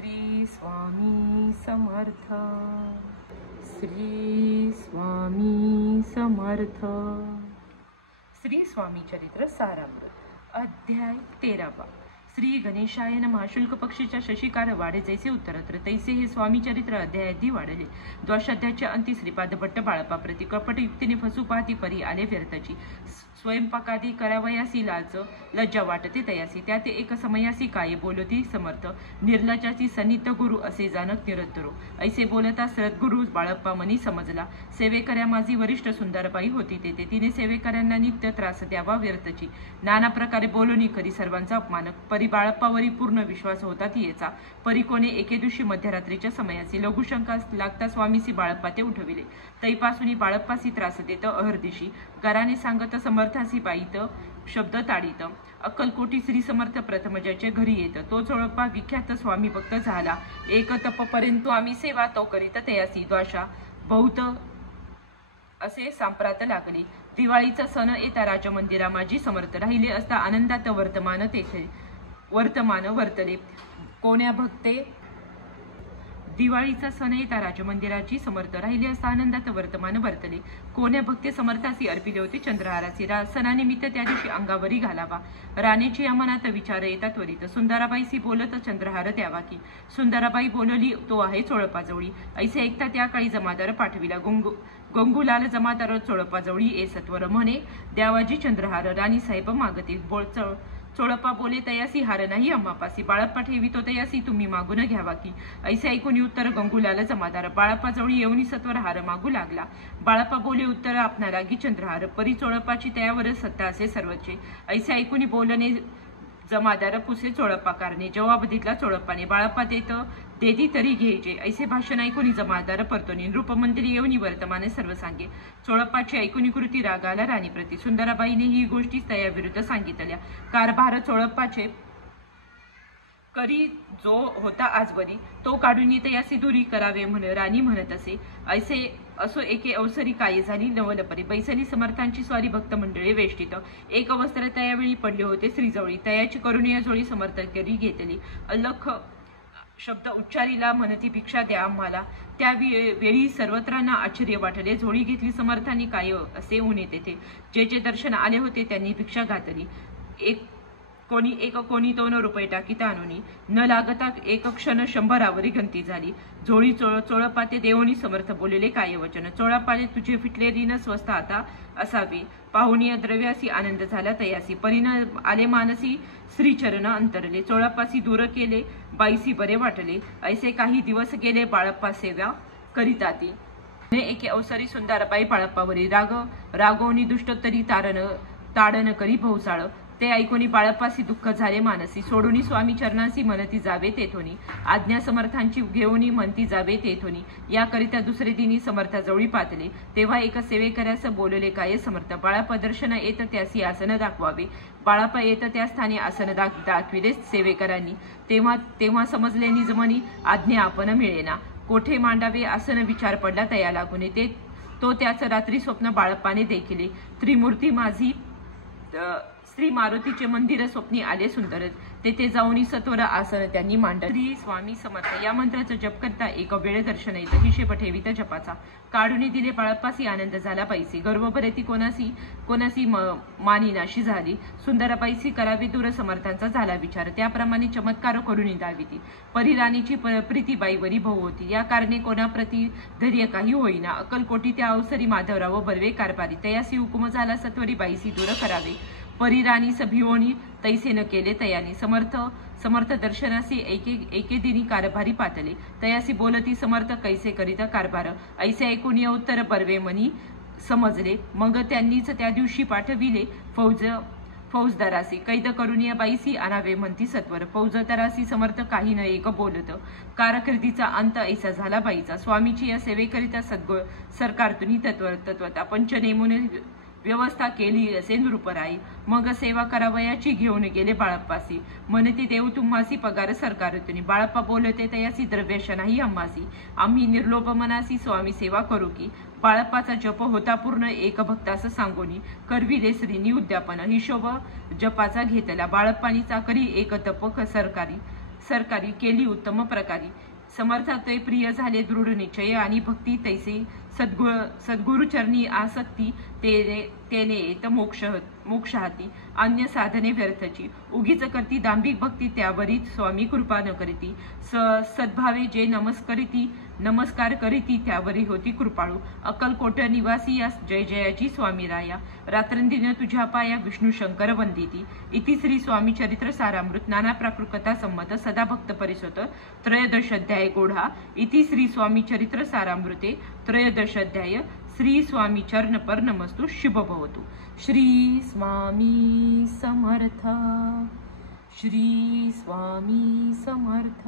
श्री स्वामी समर्थ, श्री स्वामी समर्थ। श्री स्वामी चरित्र सारामृत अध्याय 13। श्री गणेशाय नमः। शुल्क पक्षीच्या शशिकार वाढे जैसे उत्तरत्र तैसे हे स्वामी चरित्र अध्यायादी वाढले। द्वादशाध्यायाच्या अंती श्रीपाद भट्ट बाळप्पा प्रति कपट युक्तीने फसू पाहती परी आले व्यर्थची। स्वयंपाकादी करावयासी लाज लज्जा वाटते तयासी, त्यात एक समयासी काय बोलती समर्थ। निर्लजाची सन्नित गुरु असे जानक निरंतरो, ऐसे बोलता सद्गुरु बाळप्पा मनी समजला। सेवेकऱ्या माझी वरिष्ठ सुंदरबाई होती तेथे, तिने सेवेकऱ्यांना नित्य त्रास द्यावा व्यर्थची। नाना प्रकारे बोलूनी करी सर्वांचा अपमान, परी बाळप्पावरी पूर्ण विश्वास होता तियेचा। परी कोणे एके दिवशी मध्यरात्रीच्या समयासी लघुशंका लागता स्वामीसी बाळप्पा ते उठविले। तैपासून बाळप्पासी त्रास देत अहर्दिशी, गराने सांगत समर्थासी बाईत शब्द ताडीत। अक्कलकोटी श्री समर्थ प्रथम ज्याच्या घरी येत, तो चोळप्पा विख्यात स्वामी भक्त झाला। एक तपपर्यंत आम्ही सेवा तो करीत तयासी, द्वाशा बहुत असे सांप्रात लागले। दिवाळीचा सण येता राजमंदिरा माझी समर्थ राहिले असता आनंदात वर्तमान वर्तले। कोण्या भक्ते दिवाळीचा सण येता राजमंदिराची समर्थ राहिले असता आनंदात वर्तमान वर्तले। कोण्या भक्ते समर्थासी अर्पिले होते चंद्रहारासी, सणानिमित्त त्या दिवशी अंगावरी घालावा। राणीची या मनात विचार येतात त्वरित, सुंदराबाईसी बोलत चंद्रहार द्यावा की। सुंदराबाई बोलली तो आहे चोळप्पाजवळी, ऐसे ऐकता त्या काळी जमादार पाठविला। गंगूलाल जमादार चोळप्पाजवळी ये सत्वर म्हणे, द्यावाजी चंद्रहार। राणी साहेब मागतील चोळप्पा बोले, तयासी हार नाही आम्हापासी, बाळप्पा ठेवितो तयासी तुम्ही मागून घ्यावा की। ऐसे ऐकून उत्तर गंगूलाल जमादार बाळप्पाजवळी येऊनी सत्वर हार मागू लागला। बाळप्पा बोले, उत्तर आपणा लागी चंद्रहार, परी चोळप्पाची तयावर सत्ता असे सर्वचे। ऐसे ऐकून बोलणे जमादार पुसे चोळप्पा कारणे, जवाब दिला चोळप्पाने, बाळप्पा देती तरी घ्यायचे। ऐसे भाषण ऐकून जमादार परतोनी नृपमंत्री येऊनी वर्तमान सर्व सांगे। चोळप्पाची ऐकून कृती रागाला राणीप्रती, सुंदराबाईने ही गोष्टी तयाविरुद्ध सांगितल्या। कारभार चोळप्पाचे करी जो होता आजवरी, तो काढून तयासी दूरी करावे म्हण राणी म्हणत असे। ऐसे असो एके अवसरी काय झाली नवलपरी, बैसली समर्थांची स्वारी भक्त मंडळी वेष्टित। एक वस्त्र तयावेळी पडले होते श्रीजवळी, तयाची करुणीय जोळी समर्थ करी घेतली। अलख शब्द उच्चारीला म्हणती, भिक्षा द्या आम्हाला। त्या वेळी सर्वत्रांना आश्चर्य वाटले। झोळी घेतली समर्थांनी काय असे ऊने तेथे, जे जे दर्शन आले होते त्यांनी भिक्षा घातली। कोणी 2 रुपये टाकीत आणूनी, न लागता एक क्षण 100 गंती झाली। झोळी चोळप्पा ते देवणी समर्थ बोलले काय वचन, चोळप्पाले तुझे फिटलेली न स्वस्त आता असावी। पाहुणीय द्रव्यासी आनंद झाला तयासी, परीन आले मानसी श्रीचरण अंतरले। चोळप्पासी दूर केले बाईसी बरे वाटले। ऐसे काही दिवस गेले बाळप्पा सेवा करीताती। एके अवसरी सुंदराबाई बाळप्पावरी रागवणी दुष्टोत्तरी ताडन करी भोवसाळ। ते ऐकून बाळप्पासी दुःख झाले मानसी, सोडूनी स्वामी चरणासी म्हणती जावे तेथोनी। आज्ञा समर्थांची घेऊनी म्हणती जावे तेथोनी। याकरिता दुसरे दिनी समर्थाजवळी पातले, तेव्हा एका सेवेकऱ्यास बोलले काय समर्थ, बाळप्पा दर्शन येत त्यासी आसन दाखवावे। बाळप्पा येत त्या स्थानी आसन दाखविले सेवेकरांनी, तेव्हा समजले निजमनी आज्ञा आपण मिळेना। कोठे मांडावे आसन विचार पडला तया लागून, तो त्याच रात्री स्वप्न बाळप्पाने देखिले। त्रिमूर्ती माझी श्री मारुतीचे मंदिर स्वप्नी आले सुंदर, तेथे जाऊनी सत्वर आसन त्यांनी मांडले। श्री स्वामी समर्थ या मंत्राचा जप करता एक वेळ दर्शन येत, हिशेप ठेवित जपाचा। काढून दिले बाळप्पासी आनंद झाला पाहिजे, गर्व भरेती कोणासी मानिनाशी झाली। सुंदराबाईसी करावे दूर समर्थांचा झाला विचार, त्याप्रमाणे चमत्कार करून दाविती। परी राणीची प्रीतीबाईवरी भाऊ होती, या कारणे कोणाप्रती धैर्य काही होईना। अक्कलकोटी त्या अवसरी माधवराव बर्वे कारभारी, तयासी हुकुम झाला सत्वरी बाईसी दूर करावे। परी राणी सभिओनी तैसे न केले तयानी, समर्थ दर्शनासी एके दिनी कारभारी पातले। तयासी बोलती समर्थ कैसे करीत कारभार, ऐसे ऐकून उत्तर बर्वे मनी समजले। मग त्यांनीच त्या दिवशी पाठविले फौजदारासी, कैद करून या बाईसी आणावे म्हणती सत्वर। फौजदारासी समर्थ काही न एक बोलत, कारकिर्दीचा अंत ऐसा झाला बाईचा। स्वामीची या सेवेकरिता सरकारतुनी तत्वता पंच नेमून व्यवस्था केली असे नृपराई। मग सेवा करावयाची घेऊन गेले बाळप्पासी, म्हणते देव तुम्हासी पगार सरकारतुनी। बाळप्पा बोलते तयासी द्रव्यश नाही आम्हासी, आम्ही निर्लोभ मनासी स्वामी सेवा करू की। बाळप्पाचा जप होता पूर्ण एक भक्तास सांगोनी, करविले श्रीनी उद्यापन। हिशोब जपाचा घेतला बाळप्पानी चाकरी एक तप सरकारी। सरकारी केली उत्तम प्रकारी. समर्थ ते प्रिय झाले दृढ निश्चय आणि भक्ती तैसे सद्गुरुचरणी आसक्ती तेने येत मोक्ष हाती. अन्य साधने व्यर्थची उगीच करती दांभिक भक्ती त्यावरी स्वामी कृपा न करीती. सद्भावे जे नमस्कार करीती त्यावरी होती कृपाळू. अक्कलकोट निवासी या जय जयाची स्वामी राया. रात्रंदिन तुझ्या पाया विष्णू शंकर वंदिती. इति श्री स्वामी चरित्र सारामृत नाना प्राकृतकथा संमत सदा भक्त परिसोत त्रयोदश अध्याय गोढा. इति श्री स्वामी चरित्र सारामृते त्रयोदश अध्याय. श्री स्वामी चरण पर नमस्तु. शुभ भवतु. श्री स्वामी समर्थ. श्री स्वामी समर्थ.